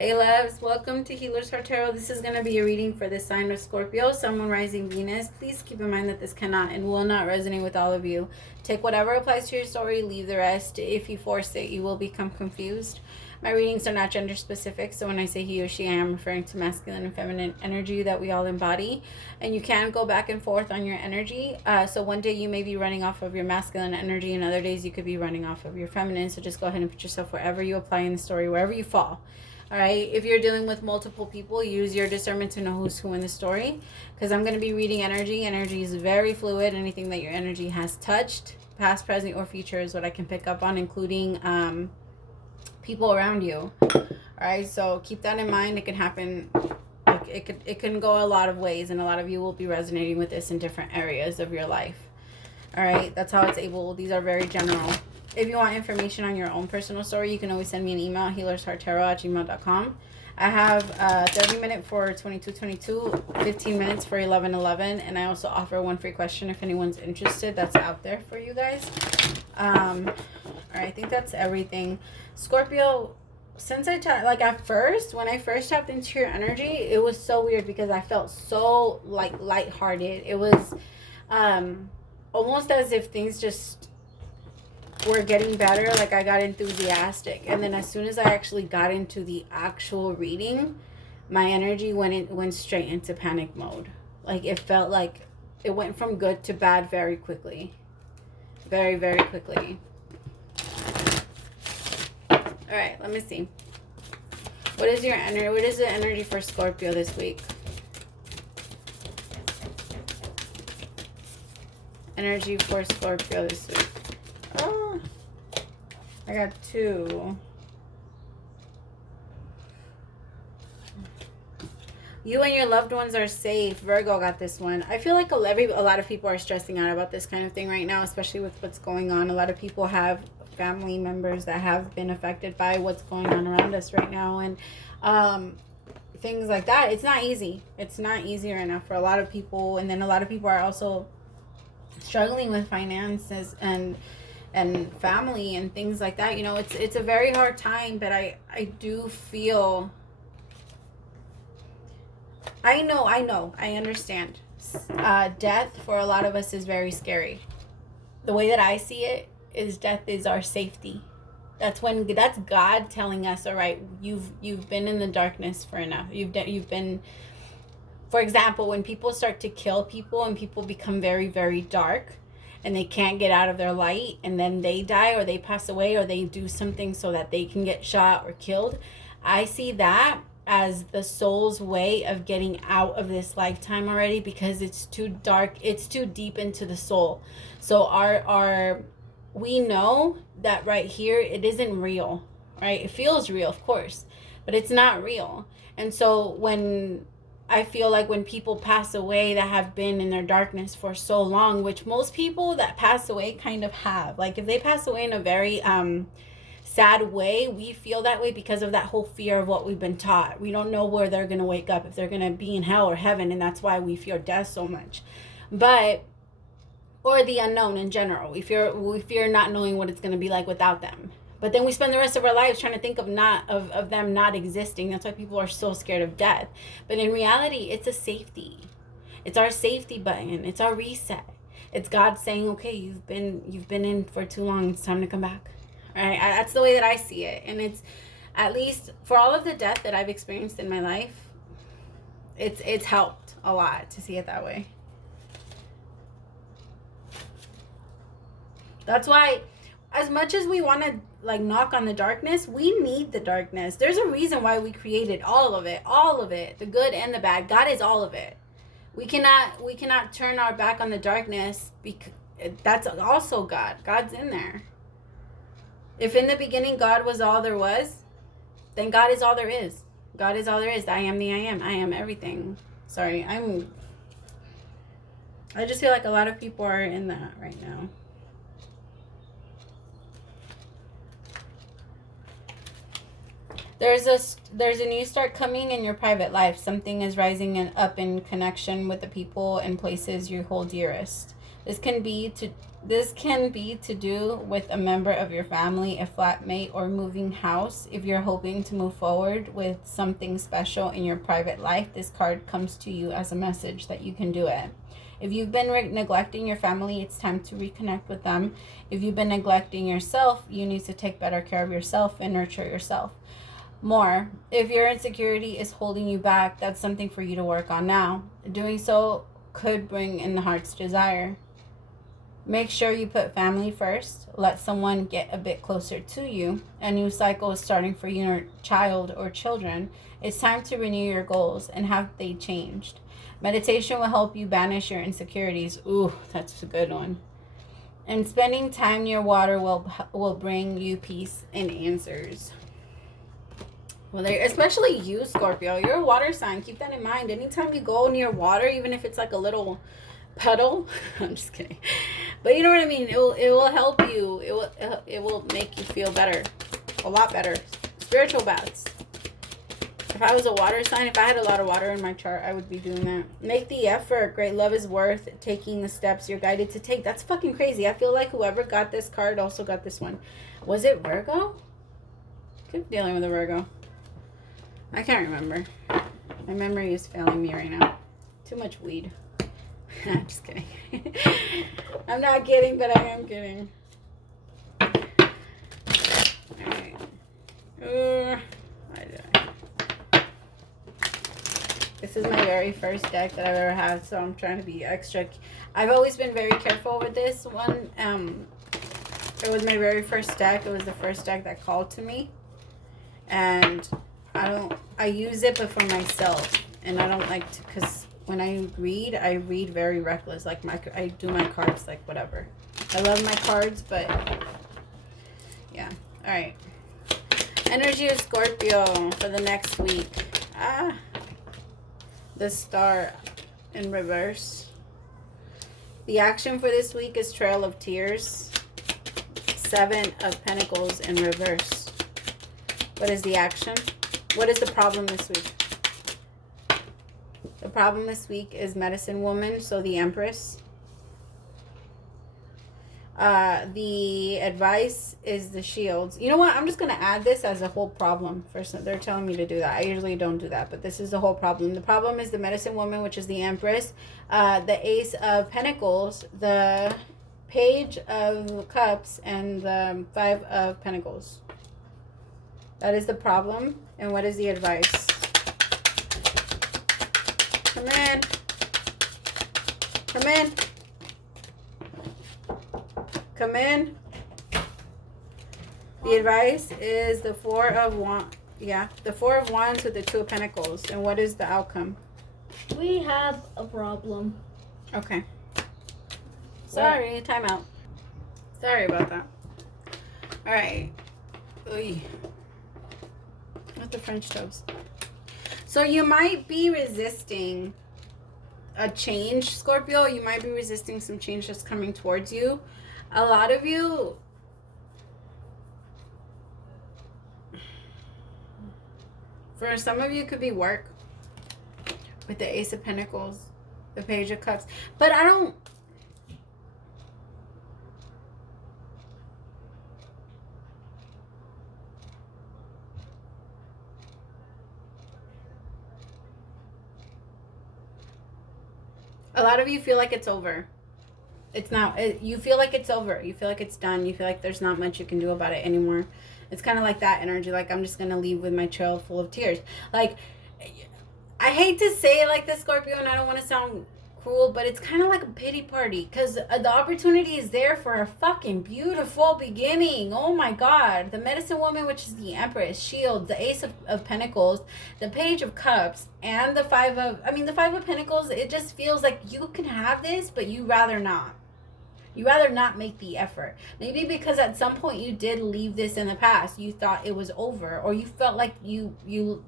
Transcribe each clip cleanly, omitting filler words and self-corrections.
Hey loves, welcome to Healers Heart Tarot. This is going to be a reading for the sign of Scorpio, Sun, Moon, Rising, Venus. Please keep in mind that this cannot and will not resonate with all of you. Take whatever applies to your story, leave the rest. If you force it, you will become confused. My readings are not gender specific, so when I say he or she, I am referring to masculine and feminine energy that we all embody. And you can go back and forth on your energy. So one day you may be running off of your masculine energy, and other days you could be running off of your feminine. So just go ahead and put yourself wherever you apply in the story, wherever you fall. All right, if you're dealing with multiple people, use your discernment to know who's who in the story, because I'm going to be reading energy. Energy is very fluid. Anything that your energy has touched, past, present, or future, is what I can pick up on, including people around you. All right, so keep that in mind. It can happen. It can go a lot of ways, and a lot of you will be resonating with this in different areas of your life. All right, that's how it's able. These are very general. If you want information on your own personal story, you can always send me an email, HealersHeartTarot@gmail.com. I have 30 minutes for 2222, 15 minutes for 1111, and I also offer one free question if anyone's interested. That's out there for you guys. All right, I think that's everything. Scorpio, since at first, when I first tapped into your energy, it was so weird because I felt so lighthearted. It was almost as if things just were getting better. Like I got enthusiastic, and then as soon as I actually got into the actual reading, my energy went straight into panic mode. Like it felt like it went from good to bad very quickly, very quickly. All right, let me see. What is your energy? What is the energy for Scorpio this week? Energy for Scorpio this week. Oh, I got two. You and your loved ones are safe. Virgo got this one. I feel like a lot of people are stressing out about this kind of thing right now, especially with what's going on. A lot of people have family members that have been affected by what's going on around us right now, and things like that. It's not easy. It's not easy right now for a lot of people, and then a lot of people are also struggling with finances and family and things like that. You know, it's a very hard time, but I do feel, I understand. Death for a lot of us is very scary. The way that I see it is death is our safety. That's God telling us, all right, you've been in the darkness for enough. You've been, for example, when people start to kill people and people become very dark and they can't get out of their light, and then they die or they pass away or they do something so that they can get shot or killed, I see that as the soul's way of getting out of this lifetime already, because it's too dark, it's too deep into the soul. So we know that right here, it isn't real, right? It feels real, of course, but it's not real. And so when I feel like when people pass away that have been in their darkness for so long, which most people that pass away kind of have, like if they pass away in a very sad way, we feel that way because of that whole fear of what we've been taught. We don't know where they're going to wake up, if they're going to be in hell or heaven, and that's why we fear death so much. But, or the unknown in general. We fear not knowing what it's going to be like without them. But then we spend the rest of our lives trying to think of them not existing. That's why people are so scared of death. But in reality, it's a safety. It's our safety button. It's our reset. It's God saying, okay, you've been in for too long. It's time to come back. All right? That's the way that I see it. And it's, at least for all of the death that I've experienced in my life, it's helped a lot to see it that way. That's why, as much as we want to like knock on the darkness, we need the darkness. There's a reason why we created all of it, the good and the bad. God is all of it. We cannot turn our back on the darkness, because that's also God. God's in there. If in the beginning God was all there was, then God is all there is. God is all there is. I am the I am. I am everything. Sorry, I just feel like a lot of people are in that right now. There's a new start coming in your private life. Something is rising up in connection with the people and places you hold dearest. This can be to do with a member of your family, a flatmate, or moving house. If you're hoping to move forward with something special in your private life, this card comes to you as a message that you can do it. If you've been neglecting your family, it's time to reconnect with them. If you've been neglecting yourself, you need to take better care of yourself and nurture yourself more. If your insecurity is holding you back, that's something for you to work on now. Doing so could bring in the heart's desire. Make sure you put family first. Let someone get a bit closer to you. A new cycle is starting for your child or children. It's time to renew your goals and have they changed. Meditation will help you banish your insecurities. Ooh, that's a good one. And spending time near water will bring you peace and answers. Well, especially you, Scorpio. You're a water sign. Keep that in mind. Anytime you go near water, even if it's like a little puddle, I'm just kidding, but you know what I mean, it will help you. It will make you feel better, a lot better. Spiritual baths. If I was a water sign, if I had a lot of water in my chart, I would be doing that. Make the effort. Great love is worth taking the steps you're guided to take. That's fucking crazy. I feel like whoever got this card also got this one. Was it Virgo? Keep dealing with a Virgo. I can't remember. My memory is failing me right now. Too much weed. I'm just kidding. I'm not kidding, but I am kidding. Alright. This is my very first deck that I've ever had, so I'm trying to be extra. I've always been very careful with this one. It was my very first deck. It was the first deck that called to me. And I use it, but for myself. And I don't like to, because when I read very reckless. Like I do my cards like whatever. I love my cards, but yeah. All right. Energy of Scorpio for the next week. The Star in reverse. The action for this week is Trail of Tears. 7 of Pentacles in reverse. What is the action? What is the problem this week? The problem this week is Medicine Woman, so the Empress. The advice is the Shields. You know what? I'm just going to add this as a whole problem. First, they're telling me to do that. I usually don't do that, but this is the whole problem. The problem is the Medicine Woman, which is the Empress. The Ace of Pentacles, the Page of Cups, and the 5 of Pentacles. That is the problem. And what is the advice? Come in. Come in. Come in. The advice is the 4 of Wands. Yeah, the 4 of Wands with the 2 of Pentacles. And what is the outcome? We have a problem. Okay. Sorry, time out. Sorry about that. All right. Oy. With the French toast. So you might be resisting a change, Scorpio. You might be resisting some change that's coming towards you. A lot of you, for some of you, it could be work with the Ace of Pentacles, the Page of Cups. But I don't... A lot of you feel like it's over. It's not. You feel like it's over. You feel like it's done. You feel like there's not much you can do about it anymore. It's kind of like that energy. Like, I'm just going to leave with my trail full of tears. Like, I hate to say it like this, Scorpio, and I don't want to sound cruel, but it's kind of like a pity party. Because the opportunity is there for a fucking beautiful beginning. Oh, my God. The Medicine Woman, which is the Empress, Shield, the Ace of Pentacles, the Page of Cups, and the 5 of... I mean, the 5 of Pentacles, it just feels like you can have this, but you rather not. You rather not make the effort. Maybe because at some point you did leave this in the past. You thought it was over. Or you felt like you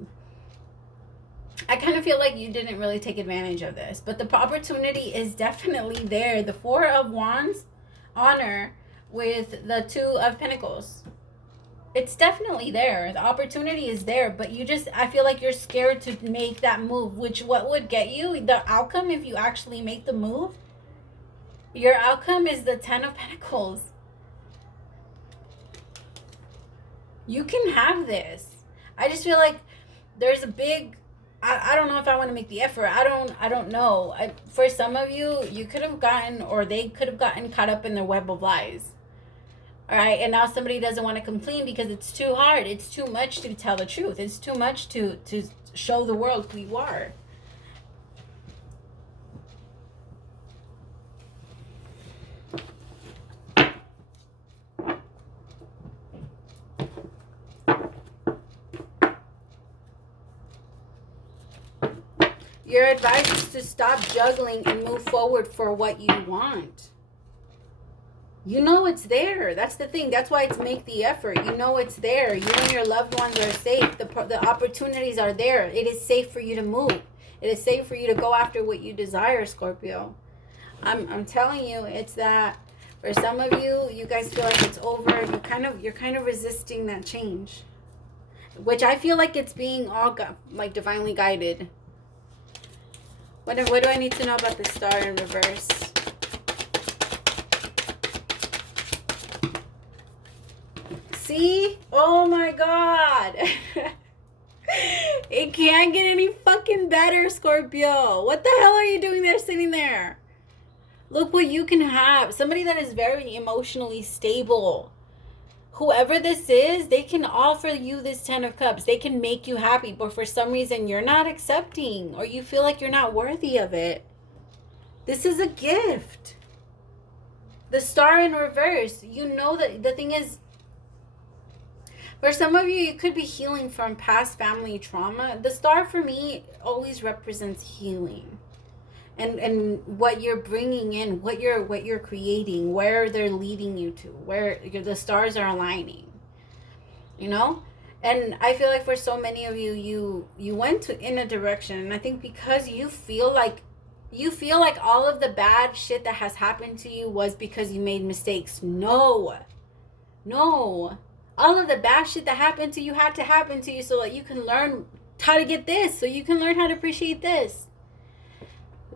I kind of feel like you didn't really take advantage of this. But the opportunity is definitely there. The 4 of Wands, honor, with the 2 of Pentacles. It's definitely there. The opportunity is there. But you just, I feel like you're scared to make that move. Which, what would get you? The outcome if you actually make the move Your outcome is the Ten of Pentacles. You can have this. I just feel like there's a big, I don't know if I want to make the effort. I don't know. For some of you, you could have gotten, or they could have gotten caught up in their web of lies. All right, and now somebody doesn't want to complain because it's too hard. It's too much to tell the truth. It's too much to show the world who you are. Your advice is to stop juggling and move forward for what you want. You know it's there. That's the thing. That's why it's make the effort. You know it's there. You and your loved ones are safe. The opportunities are there. It is safe for you to move. It is safe for you to go after what you desire, Scorpio. I'm telling you, it's that for some of you, you guys feel like it's over. You're kind of resisting that change, which I feel like it's being all like divinely guided. What do I need to know about the star in reverse? See? Oh my God. It can't get any fucking better, Scorpio. What the hell are you doing there sitting there? Look what you can have. Somebody that is very emotionally stable. Whoever this is, they can offer you this Ten of Cups. They can make you happy, but for some reason you're not accepting, or you feel like you're not worthy of it. This is a gift. The star in reverse. You know that the thing is, for some of you, you could be healing from past family trauma. The star for me always represents healing. And what you're bringing in, what you're creating, where they're leading you to, where the stars are aligning, you know. And I feel like for so many of you, you went in a direction, and I think because you feel like all of the bad shit that has happened to you was because you made mistakes. No, all of the bad shit that happened to you had to happen to you so that you can learn how to get this, so you can learn how to appreciate this.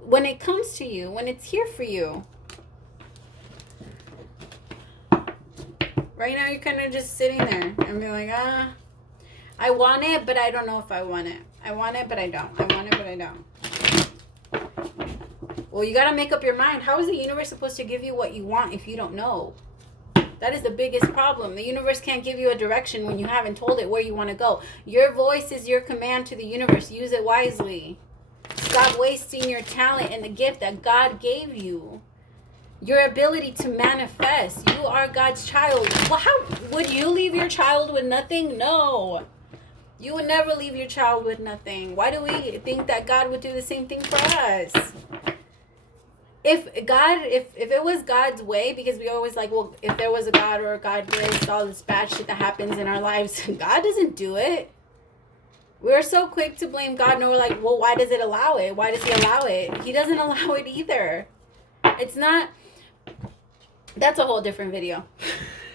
When it comes to you, when it's here for you. Right now, you're kind of just sitting there and be like, I want it, but I don't know if I want it. I want it, but I don't. I want it, but I don't. Well, you got to make up your mind. How is the universe supposed to give you what you want if you don't know? That is the biggest problem. The universe can't give you a direction when you haven't told it where you want to go. Your voice is your command to the universe. Use it wisely. Stop wasting your talent and the gift that God gave you. Your ability to manifest. You are God's child. Well, how would you leave your child with nothing? No. You would never leave your child with nothing. Why do we think that God would do the same thing for us? If it was God's way, because we always like, well, if there was a God or a God gives all this bad shit that happens in our lives, God doesn't do it. We're so quick to blame God, and we're like, well, why does it allow it? Why does he allow it? He doesn't allow it either. It's not, that's a whole different video.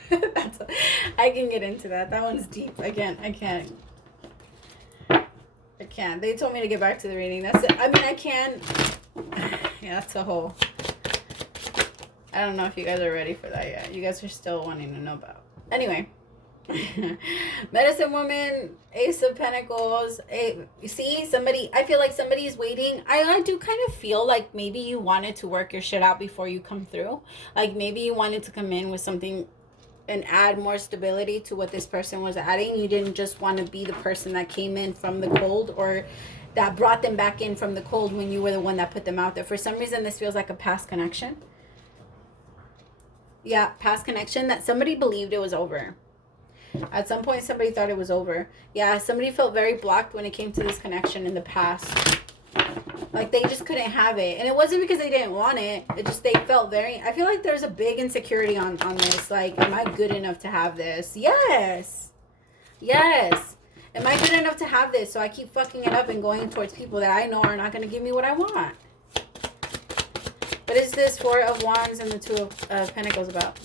I can get into that. That one's deep. I can't. They told me to get back to the reading. That's it. I mean, I can. Yeah, that's a whole. I don't know if you guys are ready for that yet. You guys are still wanting to know about. Anyway. Medicine woman, Ace of Pentacles. You see, I feel like somebody is waiting. I do kind of feel like maybe you wanted to work your shit out before you come through. Like maybe you wanted to come in with something and add more stability to what this person was adding. You didn't just want to be the person that came in from the cold, or that brought them back in from the cold when you were the one that put them out there. For some reason, this feels like a past connection. Yeah, past connection that somebody believed it was over. At some point, somebody thought it was over. Yeah, somebody felt very blocked when it came to this connection in the past. Like, they just couldn't have it. And it wasn't because they didn't want it. It just, they felt very... I feel like there's a big insecurity on this. Like, am I good enough to have this? Yes. Am I good enough to have this? So I keep fucking it up and going towards people that I know are not going to give me what I want. What is this Four of Wands and the Two of Pentacles about?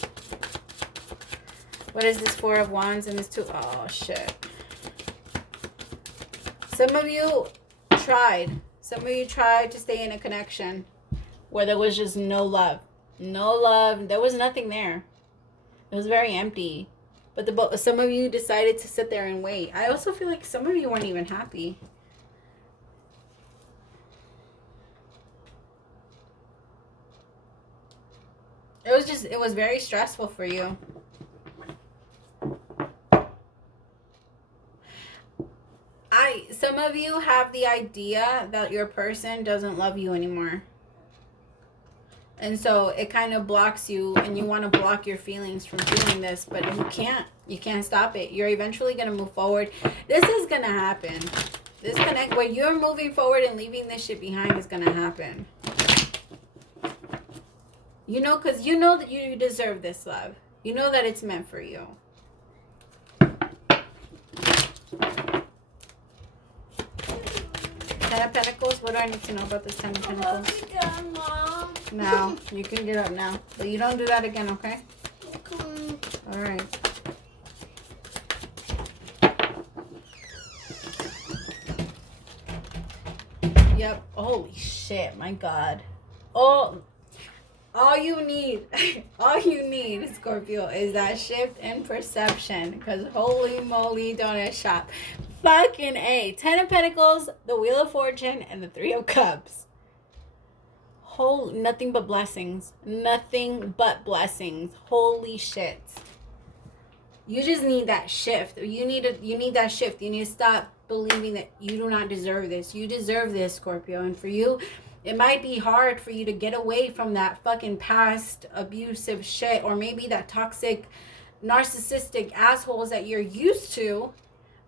What is this Four of Wands and this Two? Oh, shit. Some of you tried to stay in a connection where there was just no love. No love. There was nothing there. It was very empty. But some of you decided to sit there and wait. I also feel like some of you weren't even happy. It was very stressful for you. Some of you have the idea that your person doesn't love you anymore. And so it kind of blocks you, and you want to block your feelings from feeling this, but you can't. You can't stop it. You're eventually going to move forward. This is going to happen. This connect where you're moving forward and leaving this shit behind is going to happen. You know, because you know that you deserve this love. You know that it's meant for you. Ten of Pentacles. What do I need to know about this Ten of Pentacles? Now. You can get up now. But you don't do that again, okay? Okay. Alright. Yep. Holy shit. My God. Oh. All you need, Scorpio, is that shift in perception. Because holy moly, donut shop. Fucking A. Ten of Pentacles, the Wheel of Fortune, and the Three of Cups. Nothing but blessings. Nothing but blessings. Holy shit. You just need that shift. You need that shift. You need to stop believing that you do not deserve this. You deserve this, Scorpio. And for you, it might be hard for you to get away from that fucking past abusive shit, or maybe that toxic, narcissistic assholes that you're used to.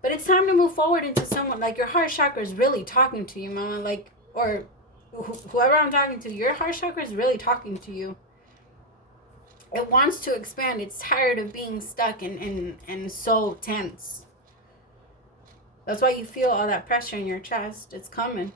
But it's time to move forward into someone, like your heart chakra is really talking to you, mama. Like, or whoever I'm talking to, your heart chakra is really talking to you. It wants to expand. It's tired of being stuck and so tense. That's why you feel all that pressure in your chest. It's coming.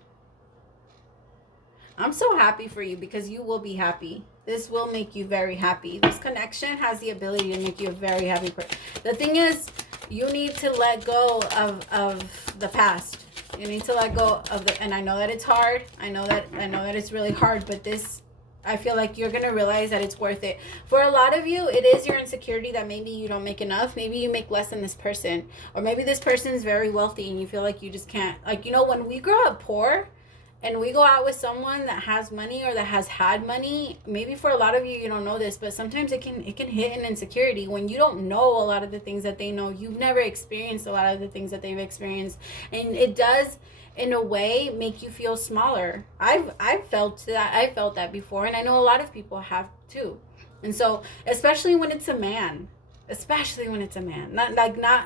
I'm so happy for you because you will be happy. This will make you very happy. This connection has the ability to make you a very happy person. The thing is, you need to let go of the past. You need to let go of and I know that it's hard. I know that it's really hard, but this, I feel like you're going to realize that it's worth it. For a lot of you, it is your insecurity that maybe you don't make enough. Maybe you make less than this person. Or maybe this person is very wealthy and you feel like you just can't. Like, you know, when we grow up poor and we go out with someone that has money or that has had money, maybe for a lot of you, you don't know this, but sometimes it can hit an insecurity when you don't know a lot of the things that they know. You've never experienced a lot of the things that they've experienced. And it does, in a way, make you feel smaller. I've felt that. I felt that before, and I know a lot of people have too. And so, especially when it's a man, not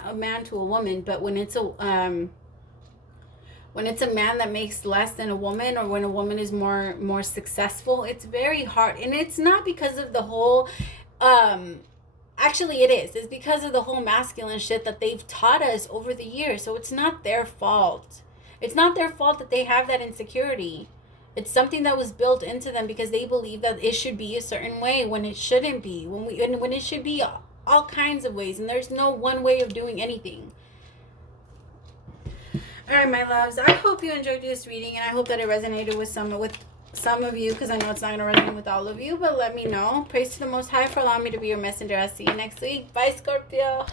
a man to a woman, but when it's a man that makes less than a woman, or when a woman is more successful, it's very hard. And it's not because of the whole actually it is. It's because of the whole masculine shit that they've taught us over the years. So it's not their fault. It's not their fault that they have that insecurity. It's something that was built into them because they believe that it should be a certain way when it shouldn't be. When it should be all kinds of ways, and there's no one way of doing anything. All right, my loves, I hope you enjoyed this reading, and I hope that it resonated with some of you, because I know it's not going to resonate with all of you, but let me know. Praise to the Most High for allowing me to be your messenger. I'll see you next week. Bye, Scorpio.